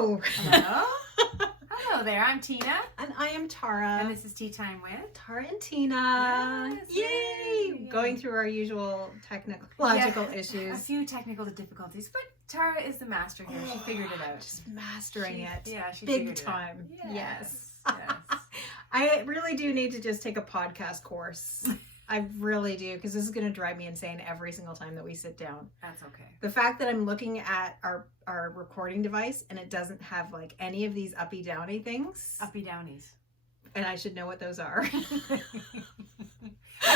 Hello. Hello. Hello there. I'm Tina. And I am Tara. And this is Tea Time with Tara and Tina. Yes, Yay. yay. Going through our usual technological issues. A few technical difficulties, but Tara is the master here. She figured it out. Just mastering it. Yeah, she Big figured time. it out. Yes. Yes. I really do need to just take a podcast course. I really do, because this is going to drive me insane every single time that we sit down. That's okay. The fact that I'm looking at our recording device and it doesn't have like any of these uppy downy things. Uppy downies. And I should know what those are. I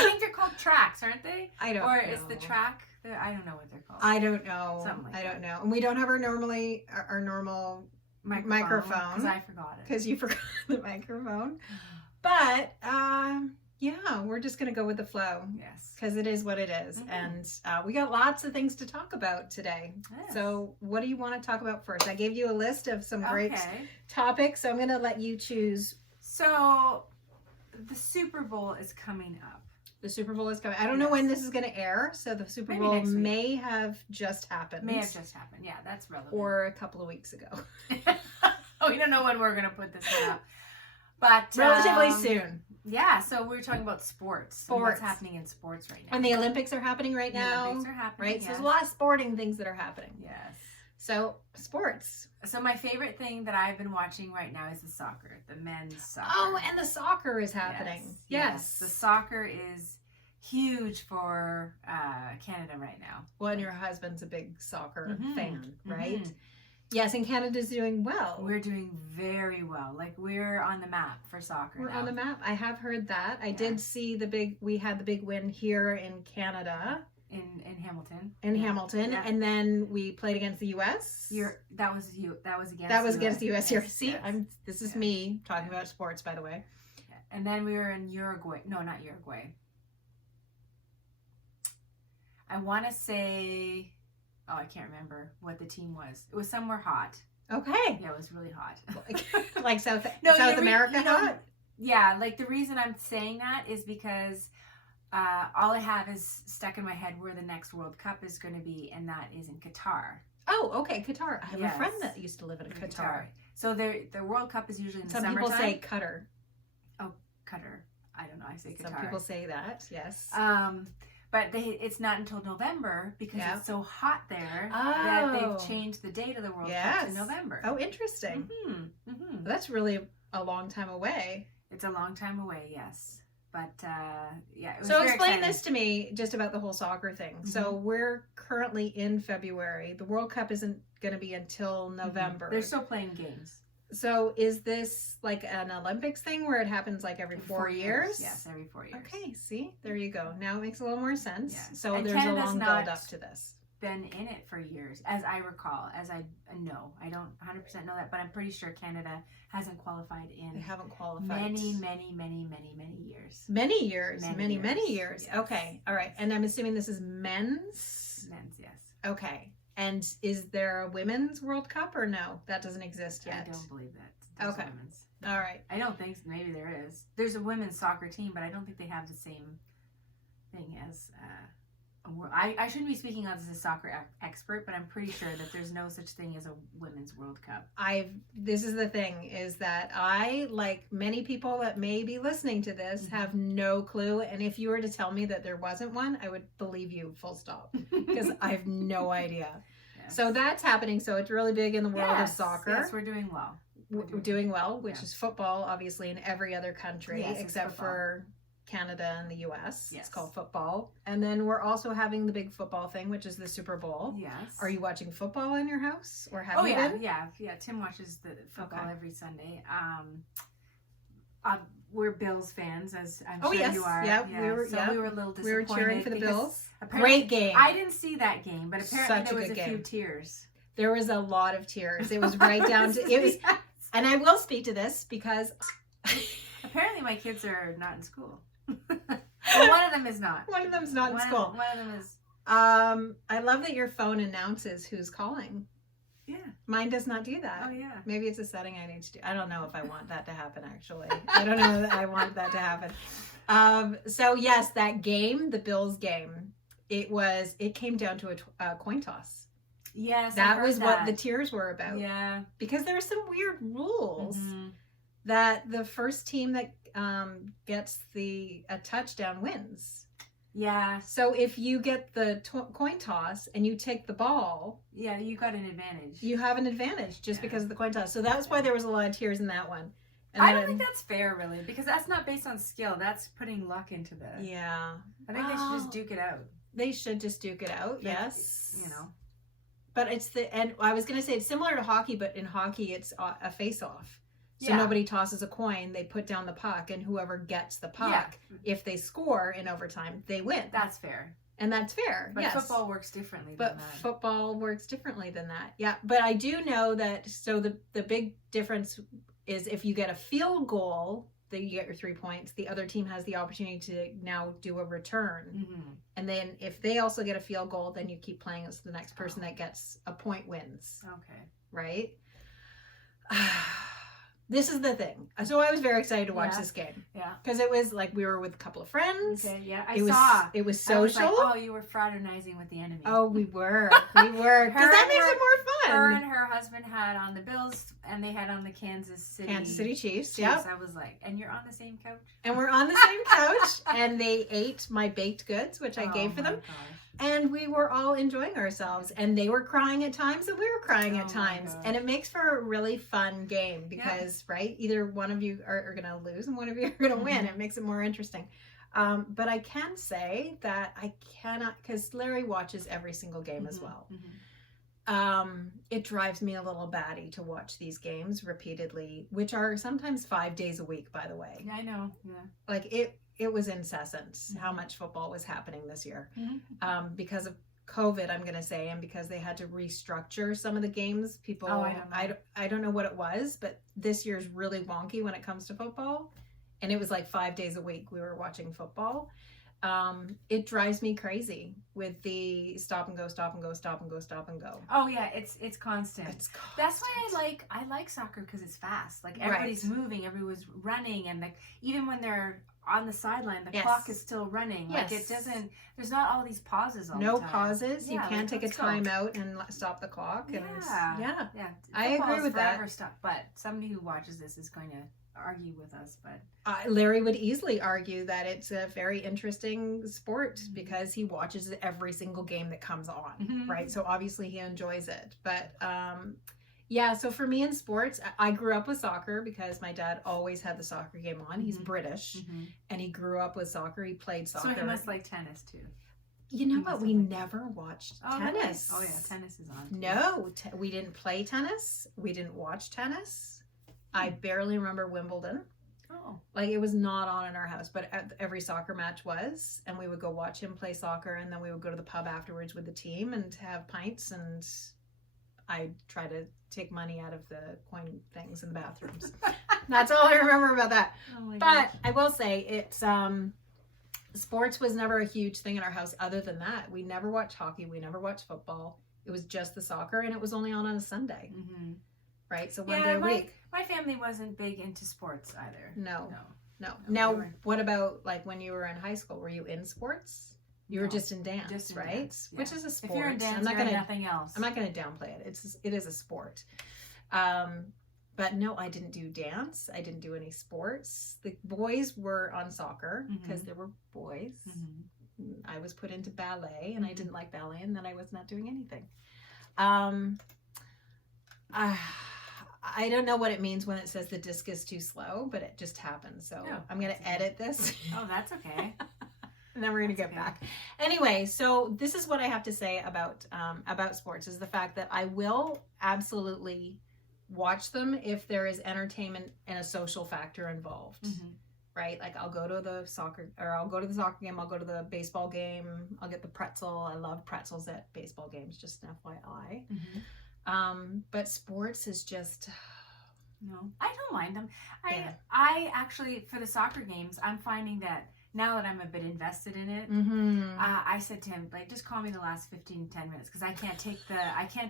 think they're called tracks, aren't they? I don't or know. is the track? I don't know what they're called. I don't know. Something like I don't that. know. And we don't have our normal microphone. Because I forgot it. Because you forgot the microphone. But yeah, we're just gonna go with the flow. Yes. Because it is what it is. Mhm. And we got lots of things to talk about today. Yes. So what do you want to talk about first? I gave you a list of some great Okay. topics, so I'm gonna let you choose. So the Super Bowl is coming up. The Super Bowl is coming. I don't know Yes. when this is going to air, so the Super Maybe Bowl next week. may have just happened. May have just happened. Yeah, that's relevant. Or a couple of weeks ago. Oh, we don't know when we're going to put this one up. But Relatively soon. Yeah, so we're talking about sports. And what's Sports. happening in sports right now. And the Olympics are happening right The now. Olympics are happening. Right? So Yes. there's a lot of sporting things that are happening. Yes. So, sports. So my favorite thing that I've been watching right now is the soccer, the men's soccer. Oh, and the soccer is happening. Yes. The soccer is huge for Canada right now. Well, and your husband's a big soccer Mhm. fan, right? Mhm. Yes, and Canada's doing well. We're doing very well. Like, we're on the map for soccer We're now. on the map. I have heard that. I Yeah. did see we had the big win here in Canada, in Hamilton. in Yeah. Hamilton, Yeah. and then we played against the US. That was against That was against the US here. Yes, See, yes. this is Yeah. me talking Yeah. about sports, by the way. And then we were in Uruguay. No, not Uruguay. I want to say, I can't remember what the team was. It was somewhere hot. Okay. Yeah, it was really hot. Like South you America know, hot? Yeah, like the reason I'm saying that is because all I have is stuck in my head where the next World Cup is going to be, and that is in Qatar. Oh, okay, Qatar. I have a friend Yes. that used to live in In Qatar. So the World Cup is usually in the Some summertime. people say Qatar. Qatar. I don't know. I say Qatar. Some people say that, yes. But it's not until November because Yeah. it's so hot there Oh. that they've changed the date of the World Cup to Yes. November. Oh, interesting. Mm-hmm. That's really a long time away. It's a long time away, yes. But yeah, it was So very explain exciting. this to me, just about the whole soccer thing. So we're currently in February. The World Cup isn't going to be until November. They're still playing games. So is this like an Olympics thing where it happens like every 4 years? Yes, every 4 years. Okay, see, there you go. Now it makes a little more sense. Yeah. So And there's Canada's a long not- build up to this. Been in it for years, as I recall, as I know. I don't 100% know that, but I'm pretty sure Canada hasn't qualified They in haven't qualified. many years. Many years. Many Many years, years. yes. Okay. All right. And I'm assuming this is men's. Men's, yes. Okay. And is there a women's World Cup or no? That doesn't exist yet. I don't believe that. There's Okay. Women's. All right. I don't think so. Maybe there is. There's a women's soccer team, but I don't think they have the same thing as I shouldn't be speaking as a soccer expert, but I'm pretty sure that there's no such thing as a women's World Cup. This is the thing, is that I, like many people that may be listening to this, Mm-hmm. have no clue. And if you were to tell me that there wasn't one, I would believe you full stop, because I have no idea. Yes. So that's happening. So it's really big in the world of Yes, soccer. Yes, we're doing well. We're doing well, which Yeah. is football, obviously, in every other country Yes, it's except football. for Canada and the US. Yes. It's called football. And then we're also having the big football thing, which is the Super Bowl. Yes. Are you watching football in your house, or have Oh you yeah, been? yeah. Tim watches the football Okay. every Sunday. We're Bills fans, as I'm Oh, sure yes. you are. Yep, Yeah. we were- So yep. we were a little disappointed. We were cheering for the because Bills. apparently- Great game. I didn't see that game, but apparently Such a there was good a few game. tears. There was a lot of tears. It was right down to it was. Yes. And I will speak to this because Apparently my kids are not in school. Well, one of them is not. one of them's not in One school. of them is. I love that your phone announces who's calling. Yeah. Mine does not do that. Oh yeah. Maybe it's a setting I need to do. I don't know if I want that to happen, actually. I don't know that I want that to happen. So yes, that game, the Bills game, it came down to a coin toss. Yes, That I've heard was what that. the tears were about. Yeah. Because there were some weird rules Mhm. that the first team that gets a touchdown wins. Yeah. So if you get the coin toss and you take the ball, Yeah, you got an advantage. you have an advantage just because of the coin toss. So that's why there was a lot of tears in that one. And I don't think that's fair, really, because that's not based on skill. That's putting luck into the. Yeah. I think they should just duke it out. They should just duke it out. Like, yes. You know. But and I was going to say it's similar to hockey, but in hockey it's a face-off. So Yeah. nobody tosses a coin, they put down the puck, and whoever gets the puck, if they score in overtime, they win. That's fair. And that's fair. But yes. football works differently But than that. football works differently than that. Yeah. But I do know that, so the big difference is if you get a field goal, then you get your 3 points. The other team has the opportunity to now do a return. Mm-hmm. And then if they also get a field goal, then you keep playing as the next person that gets a point wins. Okay. Right? This is the thing. So I was very excited to watch this game. Yeah. Because it was like we were with a couple of friends. Okay, yeah. I It was saw. it was I was social. like, oh, you were fraternizing with the enemy. Oh, we were. Because that makes it more Her fun. and her husband had on the Bills, and they had on the Kansas City Chiefs, Chiefs. yeah. I was like, and you're on the same couch? And we're on the same couch, and they ate my baked goods, which I gave for them. Gosh. And we were all enjoying ourselves, and they were crying at times, and we were crying at Oh my times. gosh. And it makes for a really fun game because, right, either one of you are going to lose and one of you are going to win. It makes it more interesting. But I can say that I cannot, because Larry watches every single game as well. It drives me a little batty to watch these games repeatedly, which are sometimes 5 days a week, by the way. Yeah, I know. Yeah. Like it was incessant how much football was happening this year. Because of COVID, I'm going to say, and because they had to restructure some of the games. People, I don't know what it was, but this year's really wonky when it comes to football. And it was like 5 days a week we were watching football. It drives me crazy with the stop and go, stop and go, stop and go, stop and go. Oh yeah, it's constant. It's constant. That's why I like soccer, because it's fast. Like everybody's moving, everyone's running, and like even when they're on the sideline, the clock is still running. Yes. Like it doesn't. There's not all these pauses all No the time. pauses. You Yeah, can't like, take a let's go. time out and stop the clock. And Yeah. I agree Football is with that. forever stuff, but somebody who watches this is going to argue with us. But Larry would easily argue that it's a very interesting sport because he watches every single game that comes on, right? So obviously he enjoys it. But yeah, so for me in sports, I grew up with soccer because my dad always had the soccer game on. He's British, and he grew up with soccer. He played soccer. So he must like tennis too. You know what? We never watched tennis. Oh yeah, tennis is on. No, we didn't play tennis. We didn't watch tennis. I barely remember Wimbledon. Oh. Like it was not on in our house, but every soccer match was, and we would go watch him play soccer, and then we would go to the pub afterwards with the team and have pints, and I'd try to take money out of the coin things in the bathrooms. That's all I remember about that. Oh my But gosh. I will say it's sports was never a huge thing in our house. Other than that, we never watched hockey, we never watched football. It was just the soccer, and it was only on a Sunday, right? So one day a week. My family wasn't big into sports either. No. We Now, weren't. what about like when you were in high school? Were you in sports? You were just in dance, Just in right? dance, yeah. Which is a sport. If you're in dance, I'm not you're gonna in nothing else. I'm not going to downplay it. It is a sport. But no, I didn't do dance. I didn't do any sports. The boys were on soccer because there were boys. I was put into ballet, and I didn't like ballet, and then I was not doing anything. I don't know what it means when it says the disc is too slow, but it just happened. So I'm going to edit this. Oh, that's okay. And then we're going to get back. Anyway, so this is what I have to say about sports is the fact that I will absolutely watch them if there is entertainment and a social factor involved. Right? Like I'll go to the soccer game, I'll go to the baseball game, I'll get the pretzel. I love pretzels at baseball games, just an FYI. But sports is just no, I don't mind them. I actually, for the soccer games, I'm finding that now that I'm a bit invested in it, Mm-hmm. I said to him, like, just call me the last 10 minutes because I can't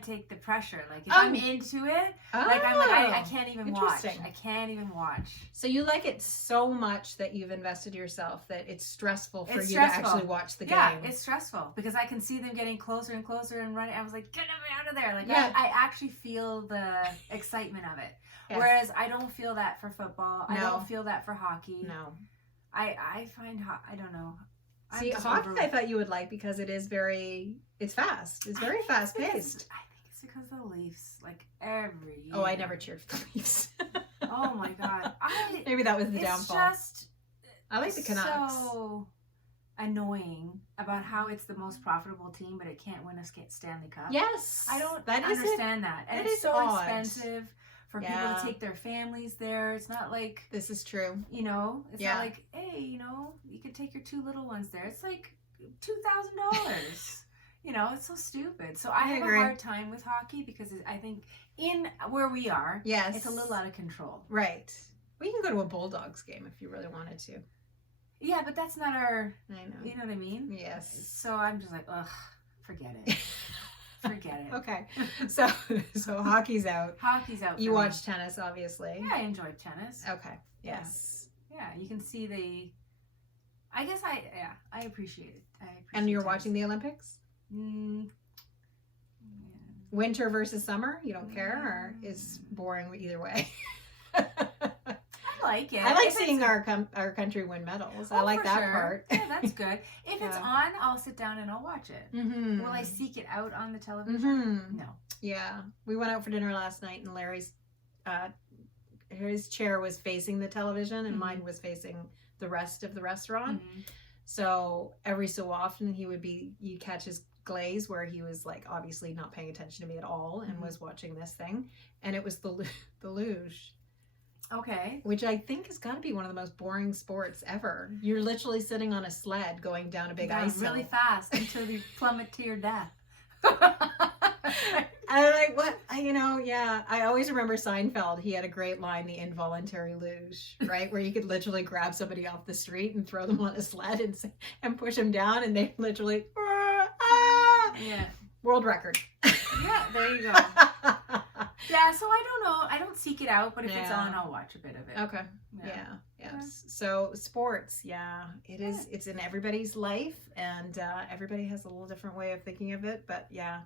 take the pressure. Like, if Oh. I'm into it, like, I'm like, I can't even watch. Interesting. I can't even watch. So you like it so much that you've invested yourself that it's stressful for It's you stressful. to actually watch the Yeah, game. it's stressful because I can see them getting closer and closer and running. I was like, get them out of there. Like, Yeah. I actually feel the excitement of it. Yes. Whereas I don't feel that for football. I No. don't feel that for hockey. No. I find, I don't know. I'm See, just hockey over- I thought you would like because it's fast. It's very fast I think paced. it's because of the Leafs, like every year. Oh, I never cheered for the Leafs. Oh my god. Maybe that was the It's downfall. just I like the Canucks. so annoying about how it's the most profitable team, but it can't win a Stanley Cup. Yes. I don't That is it. understand that. And That it's is so odd. expensive for people Yeah. to take their families there. It's not like, This is true. you know, it's Yeah. not like, hey, you know, you could take your 2 little ones there. It's like $2,000. You know, it's so stupid. So I have agree. a hard time with hockey because I think in where we are, Yes. it's a little out of control. Right. We can go to a Bulldogs game if you really wanted to. Yeah, but that's not our, I know. you know what I mean? Yes. So I'm just like, ugh, forget it. Forget it. Okay. So hockey's out. Hockey's out. You for me. watch tennis, obviously. Yeah, I enjoy tennis. Okay. Yes. Yeah, you can see I guess I appreciate it. And you're tennis. watching the Olympics? Mm, Winter versus summer? You don't care, or is boring either way? I like it. I like If seeing it's- our country win medals. Oh, I like for that sure. part. Yeah, that's good. If it's Yeah. on, I'll sit down and I'll watch it. Mm-hmm. Will I seek it out on the television? Mm-hmm. No. Yeah, we went out for dinner last night, and Larry's his chair was facing the television, and Mhm. mine was facing the rest of the restaurant. Mhm. So every so often you catch his glaze where he was like obviously not paying attention to me at all and Mhm. was watching this thing, and it was the luge, Okay. which I think has got to be one of the most boring sports ever. You're literally sitting on a sled going down a big Yeah, ice really hill. fast until you plummet to your death. And I'm like, what? I always remember Seinfeld. He had a great line, the involuntary luge, right? Where you could literally grab somebody off the street and throw them on a sled and push them down, and they literally, Yeah. world record. Yeah, there you go. Yeah, so I don't know. I don't seek it out, but if it's Yeah. on, I'll watch a bit of it. Okay. Yeah. Yes. So sports, yeah, it is. It's in everybody's life, and everybody has a little different way of thinking of it. But yeah,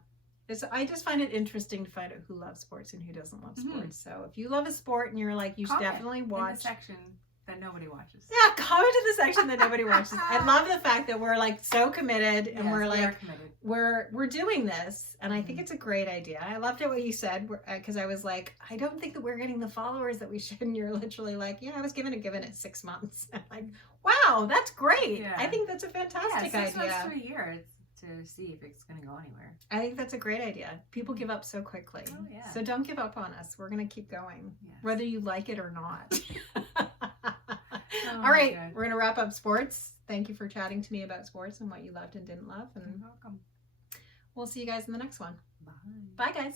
I just find it interesting to find out who loves sports and who doesn't love Mhm. sports. So if you love a sport and you're like, you should Comment definitely in the watch. section that nobody watches. Yeah, comment in the section that nobody watches. I love the fact that we're like so committed, and Yes, we're we like are committed. we're doing this, and I think Mhm. it's a great idea. I loved it what you said, because I was like, I don't think that we're getting the followers that we should. And you're literally like, yeah, I was given it 6 months. I'm like, wow, that's great. Yeah. I think that's a fantastic 6 months idea. to a year to see if it's going to go anywhere. I think that's a great idea. People give up so quickly. Oh, yeah. So don't give up on us. We're going to keep going, Yes. whether you like it or not. Oh, All my right, God. we're going to wrap up sports. Thank you for chatting to me about sports and what you loved and didn't love. You're And welcome. we'll see you guys in the next one. Bye. Bye, guys.